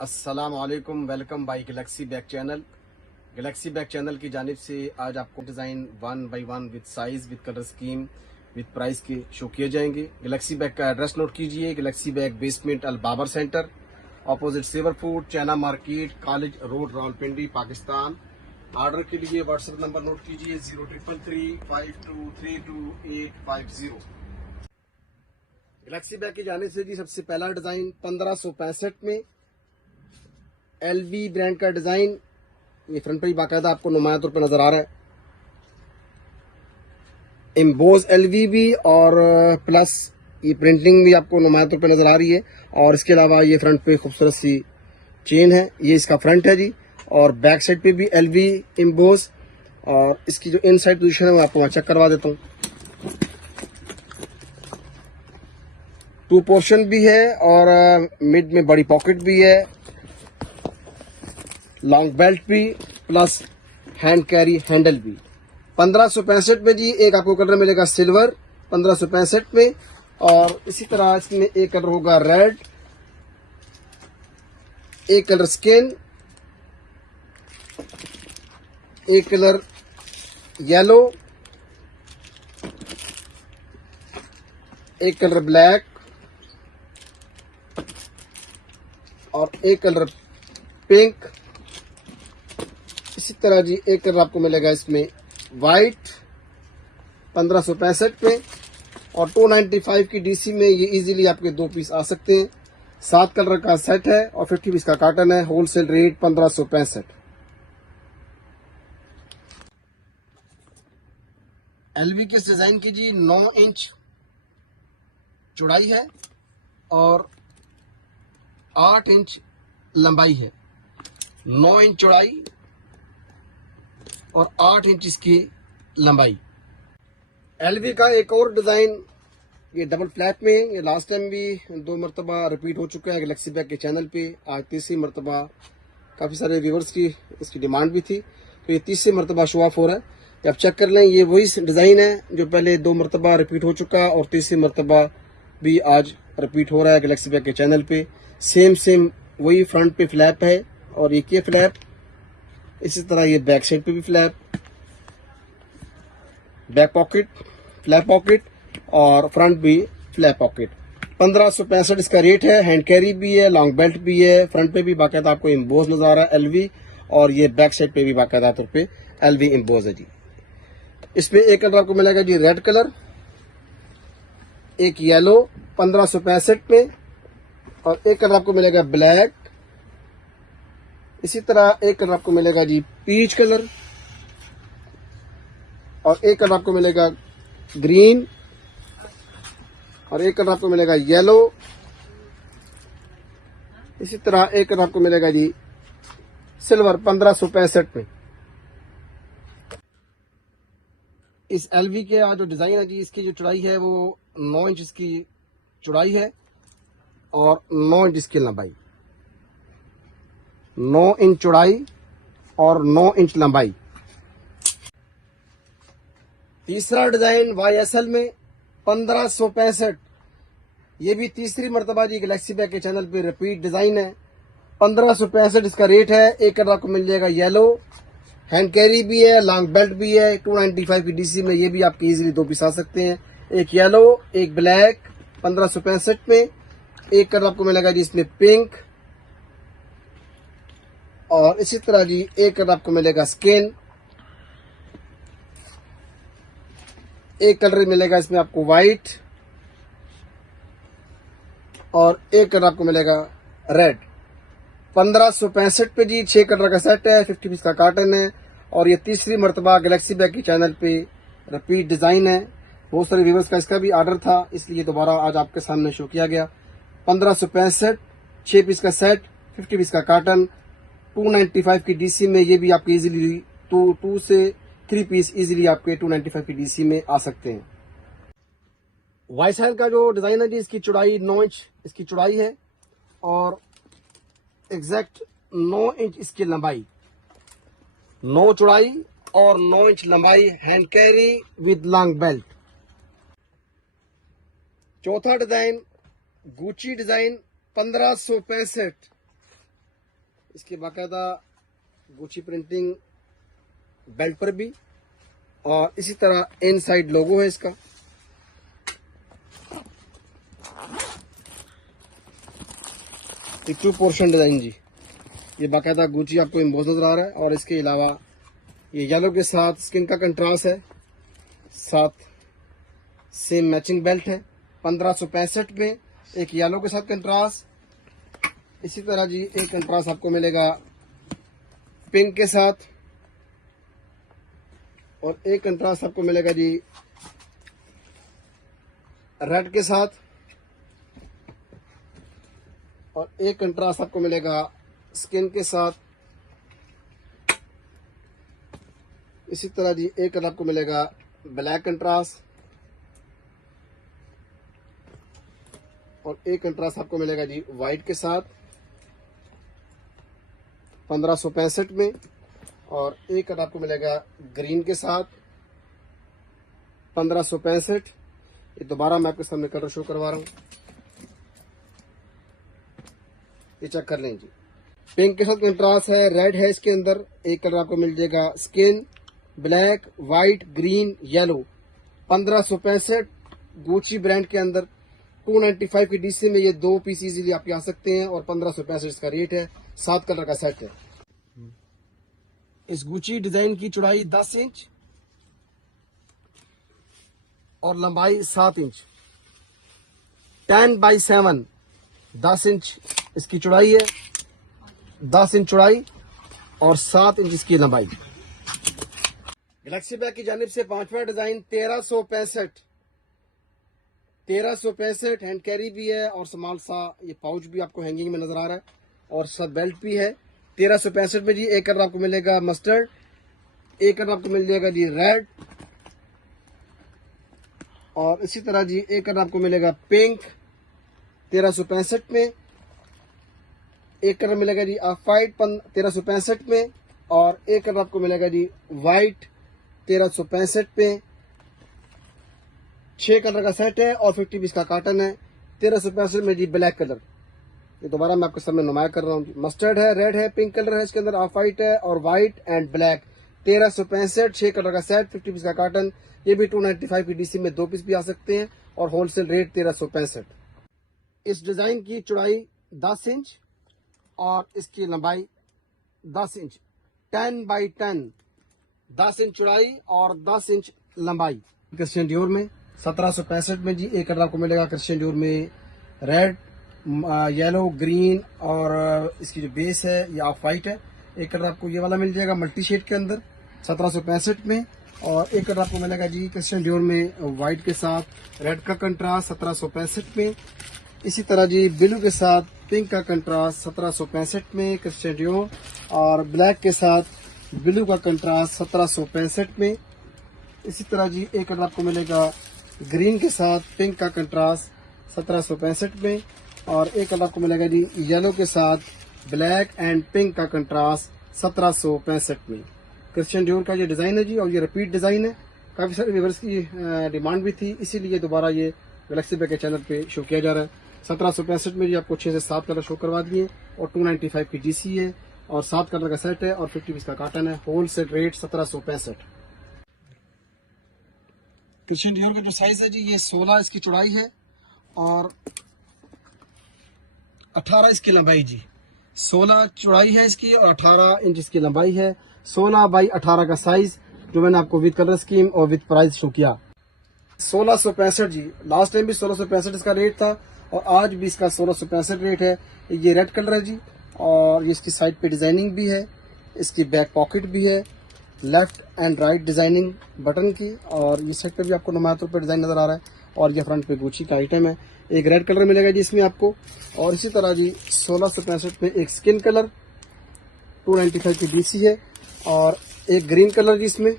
अस्सलाम वालेकुम, welcome by galaxy bag channel. Galaxy bag channel की जानिब से आज आपको design 1 by 1 with size, with colour scheme, with price के शो किए जाएंगे। गैलेक्सी बैग का एड्रेस नोट कीजिए। Galaxy bag basement Al Babar centre, opposite Savour food, China market, college road, Rawalpindi, Pakistan. Order के लिए व्हाट्सएप नंबर नोट कीजिए 033352328850। गैलेक्सी बैग की जानिब से जी सबसे पहला डिज़ाइन 1565 में एलवी ब्रांड का डिज़ाइन, ये फ्रंट पर ही बाकायदा आपको नुमाया तौर पर नजर आ रहा है। एम्बोज एलवी भी और प्लस ये प्रिंटिंग भी आपको नुमाया तौर पर नजर आ रही है। और इसके अलावा ये फ्रंट पे खूबसूरत सी चेन है, ये इसका फ्रंट है जी। और बैक साइड पे भी एलवी एम्बोज, और इसकी जो इन साइड पोजिशन है वो आपको वहां चेक करवा देता हूँ। 2 पोर्शन भी है और मिड में बड़ी पॉकेट भी है, लॉन्ग बेल्ट भी, प्लस हैंड कैरी हैंडल भी। 1565 में जी एक आपको कलर मिलेगा सिल्वर 1565 में। और इसी तरह इसमें एक कलर होगा रेड, एक कलर स्किन, एक कलर येलो, एक कलर ब्लैक और एक कलर पिंक। इसी तरह जी एक कलर आपको मिलेगा इसमें वाइट 1565 में। और 295 की डीसी में ये इजीली आपके 2 पीस आ सकते हैं। 7 कलर का सेट है और 50 पीस का कार्टन है। Wholesale rate 1565। एलवी के इस डिजाइन की जी 9 इंच चौड़ाई है और 8 इंच लंबाई है। 9 इंच चौड़ाई और 8 इंच इसकी लंबाई। एलवी का एक और डिजाइन ये डबल फ्लैप में, ये लास्ट टाइम भी 2 मरतबा रिपीट हो चुका है गैलेक्सी बैग के चैनल पे। आज तीसरी मरतबा, काफी सारे व्यूवर्स की इसकी डिमांड भी थी, तो ये तीसरी मरतबा शो ऑफ हो रहा है। आप चेक कर लें, ये वही डिजाइन है जो पहले 2 मरतबा रिपीट हो चुका और तीसरी मरतबा भी आज रिपीट हो रहा है गैलेक्सी बैग के चैनल पे। सेम वही फ्रंट पे फ्लैप है और एक ये फ्लैप, इसी तरह ये बैक साइड पे भी flap, back pocket, flap pocket और फ्रंट भी फ्लैप पॉकेट। 1565 इसका रेट है। हैंड कैरी भी है, लॉन्ग बेल्ट भी है, फ्रंट पे भी बाकायदा आपको एम्बोज नजर आ रहा है एलवी, और ये बैक साइड पे भी बाकायदा तौर पे एलवी एम्बोज है जी। इसमें एक कलर आपको मिलेगा जी रेड कलर, एक येलो 1565 में, और एक कलर आपको मिलेगा ब्लैक। इसी तरह एक कलर आपको मिलेगा जी पीच कलर, और एक कलर आपको मिलेगा ग्रीन, और एक कलर आपको मिलेगा येलो। इसी तरह एक कलर आपको मिलेगा जी सिल्वर 1565 में। इस एलवी के जो डिजाइन है जी, इसकी जो चौड़ाई है वो 9 इंच इसकी चौड़ाई है और 9 इंच इसकी लंबाई। 9 इंच चौड़ाई और 9 इंच लंबाई। तीसरा डिजाइन YSL में 1565, ये भी तीसरी मरतबा जी गैलेक्सी बैग के चैनल पे रिपीट डिजाइन है। 1565 इसका रेट है। एक कलर आपको मिल जाएगा येलो, हैंड कैरी भी है, लॉन्ग बेल्ट भी है। 295 की डीसी में ये भी आपके इजीली 2 पीस आ सकते हैं, एक येलो एक ब्लैक 1565 में। एक कलर आपको मिलेगा जी इसमें पिंक, और इसी तरह जी एक कलर आपको मिलेगा स्किन। एक कलर मिलेगा इसमें आपको व्हाइट, और एक कलर आपको मिलेगा रेड। 1565 पे जी 6 कलर का सेट है, 50 पीस का कार्टन है, और ये तीसरी मरतबा गैलेक्सी बैग के चैनल पे रिपीट डिजाइन है। बहुत सारे व्यूवर्स का इसका भी ऑर्डर था, इसलिए दोबारा आज आपके सामने शो किया गया। 1565 6 पीस का सेट, 50 पीस का कार्टन, 295 की डीसी में ये भी आपके इजीली 2 से 3 पीस इजीली आपके 295 की डीसी में आ सकते हैं। YSL का जो डिजाइन है जी, इसकी चौड़ाई 9 इंच इसकी चौड़ाई है और एग्जैक्ट 9 इंच इसकी लंबाई। 9 चौड़ाई और 9 इंच लंबाई, hand carry with long belt. चौथा डिजाइन गुची डिजाइन 1565, इसकी बाकायदा गुची प्रिंटिंग बेल्ट पर भी, और इसी तरह इन साइड लोगो है इसका। ये 2 पोर्शन डिजाइन जी, ये बाकायदा गुची आपको इम्बोस नजर आ रहा है। और इसके अलावा ये येलो के साथ स्किन का कंट्रास्ट है, साथ सेम मैचिंग बेल्ट है 1565 में, एक येलो के साथ कंट्रास्ट। इसी तरह जी एक कंट्रास्ट आपको मिलेगा पिंक के साथ, और एक कंट्रास्ट आपको मिलेगा जी रेड के साथ, और एक कंट्रास्ट आपको मिलेगा स्किन के साथ। इसी तरह जी एक कलर आपको मिलेगा ब्लैक कंट्रास्ट, और एक कंट्रास्ट आपको मिलेगा जी वाइट के साथ 1565 में, और एक कलर आपको मिलेगा ग्रीन के साथ 1565। ये दोबारा मैं आपके सामने कलर शो करवा रहा हूं, ये चेक कर लें जी। पिंक के साथ कंट्रास्ट है, रेड है इसके अंदर। एक कलर आपको मिल जाएगा skin, black, white, green, yellow 1565 Gucci brand के अंदर। 295 की डीसी में ये 2 पीस इजीली आपके आ सकते हैं, और 1565 इसका रेट है। 7 कलर का सेट है। इस गुची डिजाइन की चौड़ाई 10 इंच और लंबाई 7 इंच, 10x7 10 इंच इसकी चौड़ाई है, 10 इंच चौड़ाई और 7 इंच इसकी लंबाई। गैलेक्सी बैग की जानिब से 5वां डिजाइन 1365 हैंड कैरी भी है, और स्मॉल सा ये पाउच भी आपको हैंगिंग में नजर आ रहा है, और सब बेल्ट भी है। 1365 में जी एक कलर आपको मिलेगा मस्टर्ड, एक कलर आपको मिल जाएगा जी रेड, और इसी तरह जी एक कलर आपको मिलेगा पिंक 1365 में, एक कलर मिलेगा जी ऑफ वाइट 1365 में, और एक कलर आपको मिलेगा जी वाइट 1365 में। 6 कलर का सेट है और 50 पीस का कार्टन है। 1365 में जी ब्लैक कलर, ये दोबारा मैं आपके सामने नुमाया कर रहा हूँ। मस्टर्ड है, रेड है, पिंक कलर है, इसके अंदर ऑफ वाइट है और वाइट एंड ब्लैक। 1365 6 कलर का सेट, 50 पीस का कार्टन। ये भी 295 की डीसी में 2 पीस भी आ सकते हैं, और होलसेल रेट 1365। इस डिजाइन की चौड़ाई 10 इंच और इसकी लंबाई 10 इंच, 10x10, 10 इंच चौड़ाई और 10 इंच लंबाई। क्रिश्चियन डियोर में 1765 में जी एक कलर आपको मिलेगा क्रिश्चियन डियोर में रेड, येलो, ग्रीन, और इसकी जो बेस है ये ऑफ वाइट है। एक कलर आपको ये वाला मिल जाएगा मल्टी शेड के अंदर 1765 में, और एक कलर आपको मिलेगा जी क्रिश्चियन डियोर में वाइट के साथ रेड का कंट्रास्ट 1765 में। इसी तरह जी ब्लू के साथ पिंक का कंट्रास्ट 1765 में क्रिश्चियन डियोर, और ब्लैक के साथ ब्लू का कंट्रास्ट 1765 में। इसी तरह जी एक कलर आपको मिलेगा ग्रीन के साथ पिंक का कंट्रास्ट 1765 में, और एक कलर आपको मिलेगा जी येलो के साथ ब्लैक एंड पिंक का कंट्रास्ट 1765 में। क्रिश्चियन डियोर का ये डिजाइन है जी, और ये रिपीट डिजाइन है। काफी सारे व्यूअर्स की डिमांड भी थी, इसीलिए दोबारा ये गैलेक्सी बैग के चैनल पे शो किया जा रहा है। 1765 में जी आपको 6 से 7 कलर शो करवा दिए, और 295 की डीसी है, और 7 कलर का सेट है, और 50 पीस का कार्टन है। Wholesale rate 1765। क्रिश्चियन डियोर का जो साइज है जी ये 16 इसकी चौड़ाई है और 18 इसकी लंबाई जी। 16 चौड़ाई है इसकी और 18 इंच इसकी लंबाई है। 16x18 का साइज जो मैंने आपको विद कलर स्कीम और विद प्राइस शो किया। 1665 जी, लास्ट टाइम भी 1665 इसका रेट था, और आज भी इसका 1665 रेट है। ये रेड कलर है जी, और ये इसकी साइड पे डिजाइनिंग भी है, इसकी बैक पॉकेट भी है, left and right designing button की, और ये साइड पे भी आपको नुमाया तौर पर डिजाइन नजर आ रहा है, और ये फ्रंट पे गुची का आइटम है। एक रेड कलर मिलेगा जी इसमें आपको, और इसी तरह जी 1665 में एक स्किन कलर 295 की डीसी है, और एक ग्रीन कलर जी इसमें,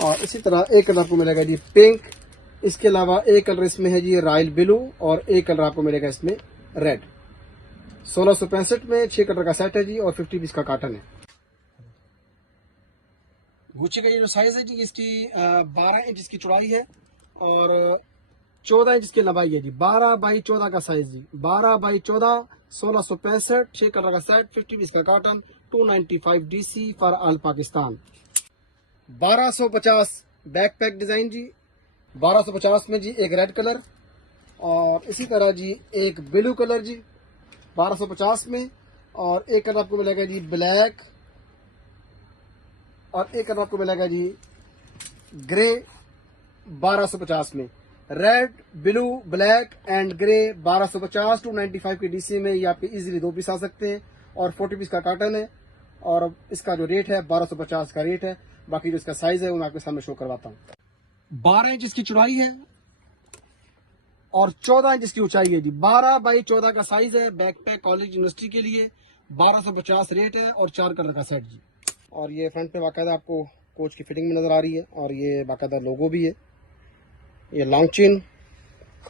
और इसी तरह एक कलर आपको मिलेगा जी पिंक। इसके अलावा एक कलर इसमें है जी रॉयल ब्लू, और एक कलर आपको मिलेगा इसमें रेड। 1665 में 6 कलर का सेट है जी, और 50 पीस का कार्टन है। गुच्ची का ये जो साइज है जी इसकी 12 इंच इसकी चौड़ाई है और 14 इंच इसकी लंबाई है जी। 12x14 का साइज जी, 12x14 1665, 6 कलर का सेट, 50 पीस का cotton, 295 DC for all Pakistan. 1250 backpack design जी, 1250 में जी एक रेड कलर और इसी तरह जी एक ब्लू कलर जी 1250 में, और एक कलर आपको मिलेगा जी ब्लैक, और एक कलर आपको मिलेगा जी ग्रे 1250 में। Red, blue, black and grey 1250, 295 की डीसी में ये आपके इजीली 2 पीस आ सकते हैं और 40 पीस का कॉटन है, और इसका जो रेट है 1250 का रेट है। बाकी जो इसका साइज है वो मैं आपके सामने शो करवाता हूँ। 12 इंच इसकी चौड़ाई है और 14 इंच इसकी ऊंचाई है जी। 12 बाई 14 का साइज है, बैकपैक कॉलेज यूनिवर्सिटी के लिए 1250 रेट है और 4 कलर का सेट जी। और ये फ्रंट पे बाकायदा आपको कोच की फिटिंग में नजर आ रही है और ये बाकायदा लोगो भी है। ये लॉन्ग चेन,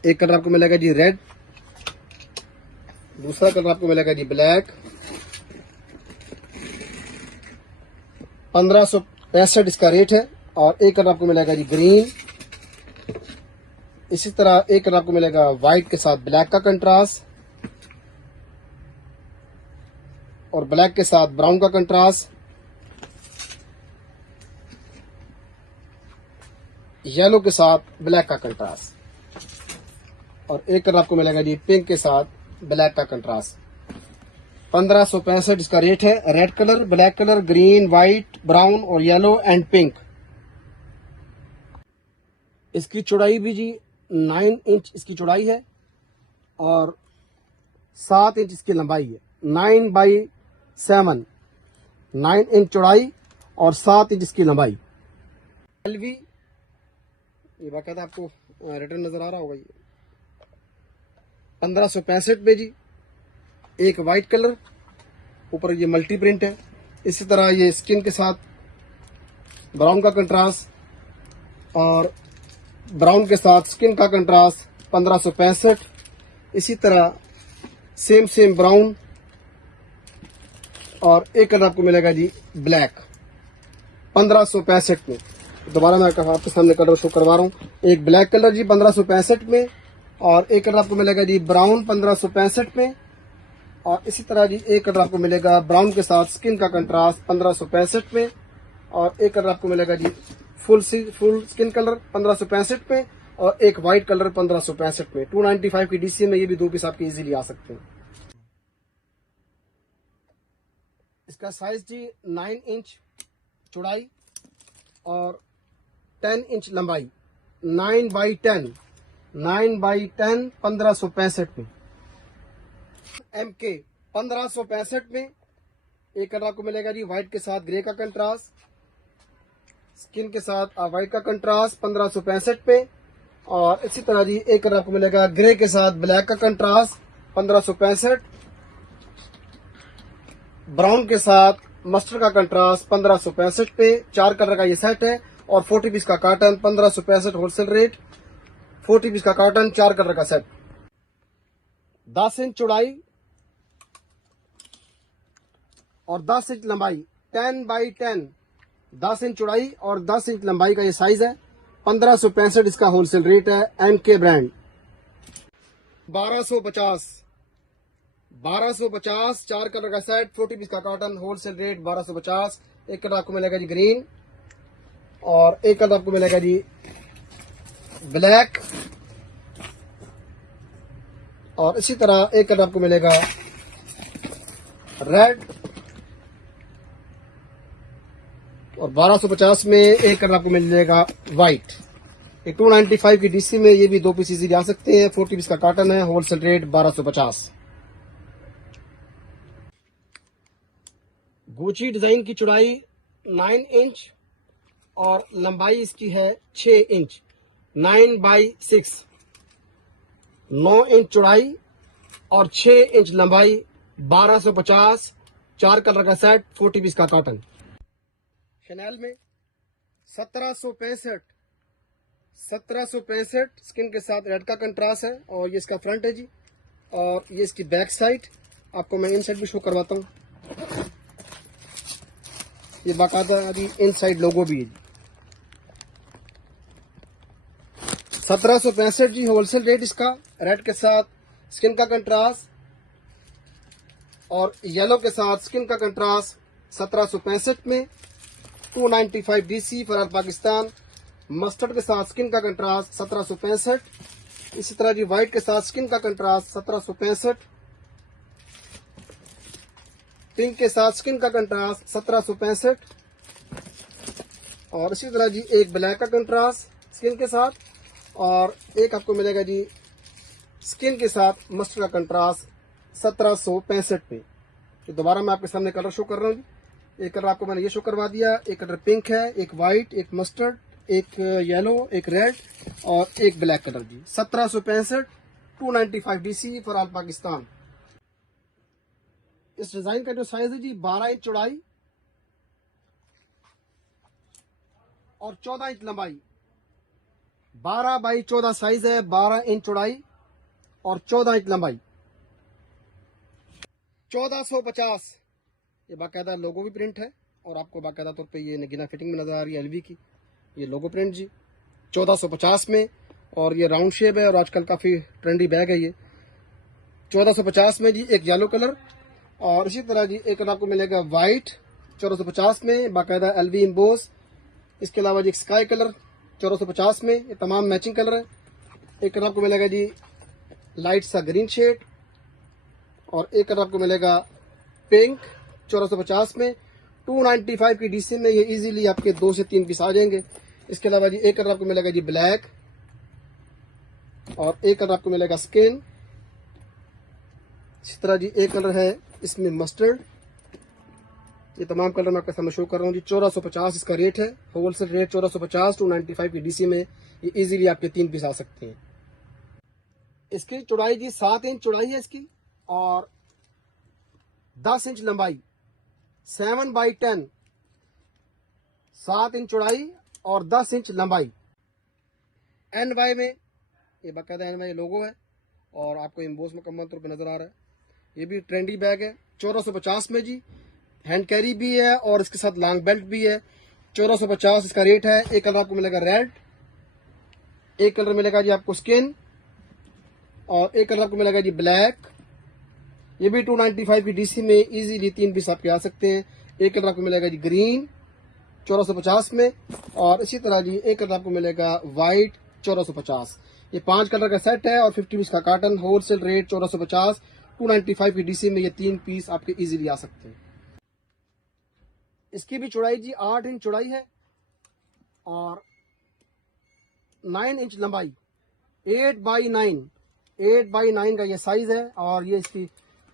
एक कलर आपको मिलेगा जी रेड, दूसरा कलर आपको मिलेगा जी ब्लैक। 1565 इसका रेट है और एक कलर आपको मिलेगा जी ग्रीन। इसी तरह एक कलर आपको मिलेगा व्हाइट के साथ ब्लैक का कंट्रास्ट और ब्लैक के साथ ब्राउन का कंट्रास्ट। येलो के साथ ब्लैक का कंट्रास्ट और एक कलर आपको मिलेगा जी पिंक के साथ ब्लैक का कंट्रास्ट। 1565 इसका रेट है। Red colour, black colour, green, white, brown और येलो एंड पिंक। इसकी चौड़ाई भी जी 9 इंच इसकी चौड़ाई है और 7 इंच इसकी लंबाई है। 9 बाई 7, 9 इंच चौड़ाई और 7 इंच इसकी लंबाई। एलवी ये बाकायदा आपको रिटर्न नजर आ रहा होगा। ये 1565 में जी एक वाइट कलर, ऊपर ये मल्टी प्रिंट है। इसी तरह ये स्किन के साथ ब्राउन का कंट्रास्ट और ब्राउन के साथ स्किन का कंट्रास्ट 1565। इसी तरह सेम ब्राउन और एक कलर आपको मिलेगा जी ब्लैक 1565 में। दोबारा मैं आपके सामने कलर शो करवा रहा हूँ। एक ब्लैक कलर जी 1565 में और एक कलर आपको मिलेगा जी ब्राउन 1565 में, और इसी तरह जी एक कलर आपको मिलेगा ब्राउन के साथ स्किन का कंट्रास्ट 1565 में, और एक कलर आपको मिलेगा जी फुल स्किन कलर 1565 में, और एक व्हाइट कलर 1565 में। 295 की डीसी में ये भी 2 पीस आपके इजीली आ सकते हैं। इसका साइज जी 9 इंच चौड़ाई और 10 इंच लंबाई। 9 बाई 10 1565 में। MK 1565 में एक कलर आपको मिलेगा जी व्हाइट के साथ ग्रे का कंट्रास्ट, स्किन के साथ व्हाइट का कंट्रास्ट 1565 पे, और इसी तरह जी एक कलर आपको मिलेगा ग्रे के साथ ब्लैक का कंट्रास्ट 1565, ब्राउन के साथ मस्टर्ड का कंट्रास्ट 1565 पे। 4 कलर का ये सेट है और 40 पीस का कॉटन 1565 होलसेल रेट। 40 पीस का कॉटन 4 कलर का सेट। 10 इंच चौड़ाई और 10 इंच लंबाई। 10 बाई 10, 10 इंच चौड़ाई और 10 इंच लंबाई का ये साइज है। 1565 इसका होलसेल रेट है। MK brand. 1250 4 कलर का सेट, 40 पीस का कॉटन, होलसेल रेट 1250। एक कलर आपको मिलेगा जी ग्रीन और एक कलर आपको मिलेगा जी ब्लैक, और इसी तरह एक कलर आपको मिलेगा रेड, और 1250 में एक कलर आपको मिलेगा व्हाइट। 295 की डीसी में ये भी 2 पीस इजीली आ सकते हैं। 40 पीस का कॉटन है, होलसेल रेट 1250। गुची डिजाइन की चौड़ाई 9 इंच और लंबाई इसकी है 6 इंच। 9 बाई 6, 9 इंच चौड़ाई और 6 इंच लंबाई। 1250, 4 कलर का सेट, 40 पीस का कॉटन। शनेल में 1765 स्किन के साथ रेड का कंट्रास्ट है, और ये इसका फ्रंट है जी, और ये इसकी बैक साइड। आपको मैं इन साइड भी शो करवाता हूँ। ये बाकायदा अभी इन साइड लोगो भी है जी। 1765 जी होलसेल रेट इसका। रेड के साथ स्किन का कंट्रास्ट और येलो के साथ स्किन का कंट्रास्ट 1765 में 295 DC for all Pakistan. Mustard के साथ स्किन का कंट्रास्ट 1765। इसी तरह जी व्हाइट के साथ स्किन का कंट्रास्ट 1765। पिंक के साथ स्किन का कंट्रास्ट 1765। और इसी तरह जी एक ब्लैक का कंट्रास्ट स्किन के साथ, और एक आपको मिलेगा जी स्किन के साथ मस्टर्ड का कंट्रास्ट 1765 पे। तो दोबारा मैं आपके सामने कलर शो कर रहा हूँ जी। एक कलर आपको मैंने ये शो करवा दिया, एक कलर पिंक है, एक वाइट, एक मस्टर्ड, एक येलो, एक रेड और एक ब्लैक कलर जी। 1765 295 DC फॉर ऑल पाकिस्तान। इस डिजाइन का जो साइज है जी 12 इंच चौड़ाई और 14 इंच लंबाई। 12 बाई 14 साइज है, 12 इंच चौड़ाई और 14 इंच लंबाई। 1450 ये बाकायदा लोगो भी प्रिंट है और आपको बाकायदा तौर पे ये नगीना फिटिंग में नजर आ रही है एलवी की। ये लोगो प्रिंट जी 1450 में, और ये राउंड शेप है और आजकल काफी ट्रेंडी बैग है ये। 1450 में जी एक येलो कलर, और इसी तरह जी एक कलर आपको मिलेगा व्हाइट 1450 में बाकायदा एलवी इम्बोस। इसके अलावा जी एक स्काई कलर 1450 में, ये तमाम मैचिंग कलर है। एक कलर आपको मिलेगा जी लाइट सा ग्रीन शेड, और एक कलर आपको मिलेगा पिंक 1450 में। 295 की DC में ये इजीली आपके 2 से 3 पीस आ जाएंगे। इसके अलावा जी एक कलर आपको मिलेगा जी ब्लैक, और एक कलर आपको मिलेगा स्किन। इसी तरह जी एक कलर है इसमें मस्टर्ड। ये तमाम कलर मैं आपके सामने शो कर रहा हूँ जी। 1450 इसका रेट है, होलसेल रेट 1450। 295 की DC में ये इजीली आपके 3 पीस आ सकते हैं। इसकी चौड़ाई जी 7 इंच चौड़ाई है इसकी, और 10 इंच लंबाई। 7 बाई 10, 7 इंच चौड़ाई और 10 इंच लंबाई। NY में ये बाकायदा NY लोगो है और आपको एम्बोस मुकम्मल तौर पे नजर आ रहा है। ये भी ट्रेंडी बैग है। 1450 में जी हैंड कैरी भी है और इसके साथ लॉन्ग बेल्ट भी है। 1450 इसका रेट है। एक कलर आपको मिलेगा रेड, एक कलर मिलेगा जी आपको स्किन, और एक कलर आपको मिलेगा जी ब्लैक। ये भी 295 की DC में इजीली 3 पीस आपके आ सकते हैं। एक कलर आपको मिलेगा जी ग्रीन 1450 में, और इसी तरह जी एक कलर आपको मिलेगा व्हाइट 1450। ये 5 कलर का सेट है और 50 पीस का कार्टन। Wholesale rate 1450। 295 की DC में ये 3 पीस आपके इजीली आ सकते हैं। इसकी भी चौड़ाई जी 8 इंच चौड़ाई है और 9 इंच लंबाई। 8 बाई 9 का ये साइज है, और ये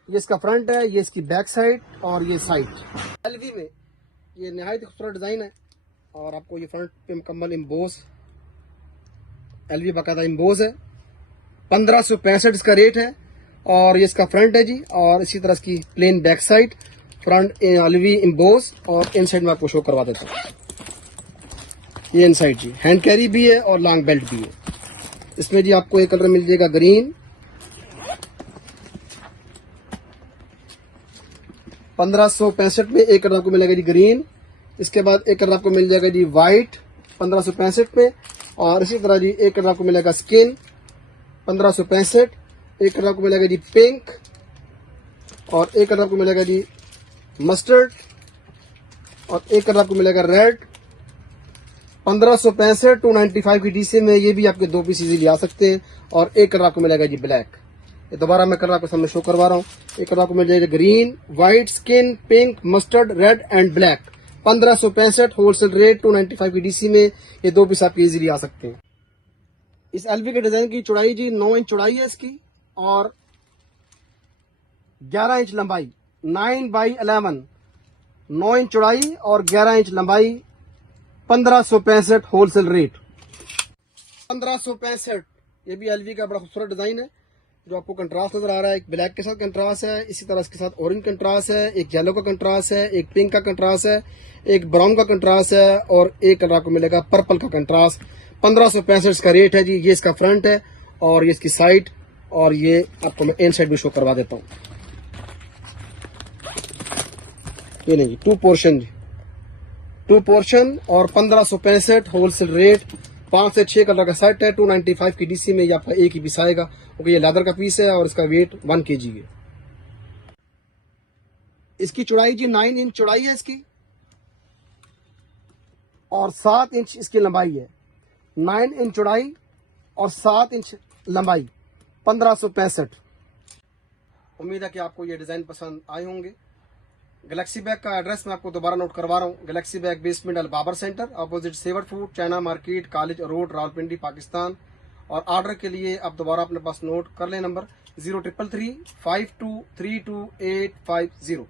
इसका फ्रंट है, ये इसकी बैक साइड और ये साइड। एलवी में ये नहायत खूबसूरत डिजाइन है, और आपको ये फ्रंट पे मुकम्मल इम्बोस एलवी बाकायदा इम्बोस है। 1565 इसका रेट है, और ये इसका फ्रंट है जी, और इसी तरह इसकी plain back side, front LV emboss, और इन साइड में आपको शो करवा देता हूँ। ये इन साइड जी हैंड कैरी भी है और लॉन्ग बेल्ट भी है। इसमें जी आपको एक कलर मिल जाएगा ग्रीन। 1565 में एक कलर आपको मिलेगा जी ग्रीन। इसके बाद एक कलर आपको मिल जाएगा जी व्हाइट 1565 में, और इसी तरह जी एक कलर आपको मिलेगा स्किन 1565। एक कलर आपको मिलेगा जी पिंक, और एक कलर आपको मिलेगा जी मस्टर्ड, और एक कलर आपको मिलेगा रेड। 1565 295 की DC में ये भी आपके 2 पीस इजीली आ सकते हैं, और एक कलर आपको मिलेगा जी ब्लैक। ये दोबारा मैं कलर आपके सामने शो करवा रहा हूँ। एक कलर आपको मिल जाएगा green, white, skin, pink, mustard, red and black. 1565 wholesale rate. 295 की DC में ये 2 पीस आपके इजीली आ सकते हैं। इस एलवी के डिजाइन की चौड़ाई जी 9 इंच चौड़ाई है इसकी, और 11 इंच लंबाई। 9 बाई 11, 9 इंच चौड़ाई और 11 इंच लंबाई। 1565 होलसेल रेट। 1565 ये भी एलवी का बड़ा खूबसूरत डिजाइन है, जो आपको कंट्रास्ट नजर आ रहा है। एक ब्लैक के साथ कंट्रास्ट है, इसी तरह इसके साथ ऑरेंज कंट्रास्ट है, एक येलो का कंट्रास्ट है, एक पिंक का कंट्रास्ट है, एक ब्राउन का कंट्रास्ट है, और एक कलर आपको मिलेगा पर्पल का कंट्रास्ट। 1565 इसका रेट है जी। ये इसका फ्रंट है, और ये इसकी साइड, और ये आपको मैं इन साइड भी शो करवा देता हूँ। ये नहीं, 2 पोर्शन जी, 2 पोर्शन, और 1565 होलसेल रेट। 5 से 6 कलर का सेट है। 295 की DC में ये आपका एक ही पीस आएगा, क्योंकि ये लेदर का पीस है और इसका वेट 1 kg है। इसकी चौड़ाई जी 9 इंच चौड़ाई है इसकी और 7 इंच इसकी लंबाई है। 9 इंच चौड़ाई और 7 इंच लंबाई, 1565। उम्मीद है कि आपको ये डिजाइन पसंद आए होंगे। गैलेक्सी बैग का एड्रेस मैं आपको दोबारा नोट करवा रहा हूँ। Galaxy bag basement Al Babar centre, opposite Savour food, China market, college road, Rawalpindi, Pakistan. और ऑर्डर के लिए आप दोबारा अपने पास नोट कर लें नंबर 0333 5232 850।